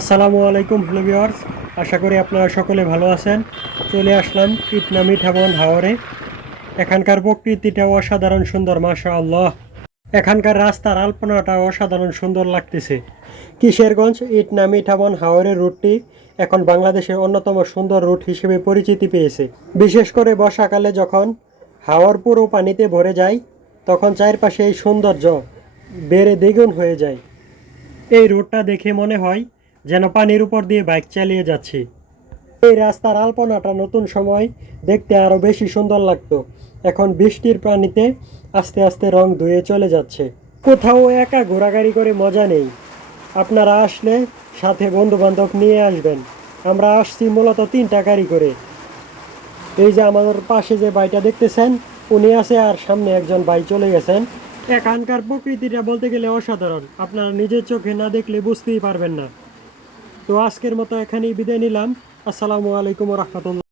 আসসালামু আলাইকুম, হ্যালো আশা করি আপনারা সকলে ভালো আছেন। চলে আসলাম ইটনামি ঠাবন হাওরে। এখানকার প্রকৃতিটা অসাধারণ সুন্দর মাশা আল্লাহ এখানকার রাস্তার আলপনাটা অসাধারণ সুন্দর লাগতেছে। কিশোরগঞ্জ ইটনামি ঠাবন হাওরের রুটটি এখন বাংলাদেশের অন্যতম সুন্দর রুট হিসেবে পরিচিতি পেয়েছে। বিশেষ করে বর্ষাকালে যখন হাওয়ার পুরো পানিতে ভরে যায়, তখন চারপাশে এই সৌন্দর্য বেড়ে দ্বিগুণ হয়ে যায়। এই রোডটা দেখে মনে হয় যেন পানির উপর দিয়ে বাইক চালিয়ে যাচ্ছি। এই রাস্তার আলপনাটা নতুন সময় দেখতে আরও বেশি সুন্দর লাগতো। এখন বৃষ্টির পানিতে আস্তে আস্তে রং ধুয়ে চলে যাচ্ছে। কোথাও একা ঘোরাঘুরি করে মজা নেই। আপনারা আসলে সাথে বন্ধু বান্ধব নিয়ে আসবেন। আমরা আসছি মূলত তিনটা গাড়ি করে। এই যে আমাদের পাশে যে বাইটা দেখতেছেন, উনি আছে আর সামনে একজন ভাই চলে গেছেন। এখানকার প্রকৃতিটা বলতে গেলে অসাধারণ। আপনারা নিজের চোখে না দেখলে বুঝতেই পারবেন না। তো আজকের মতো এখানেই বিদায় নিলাম। আসসালামু আলাইকুম রহমতুল্লাহ।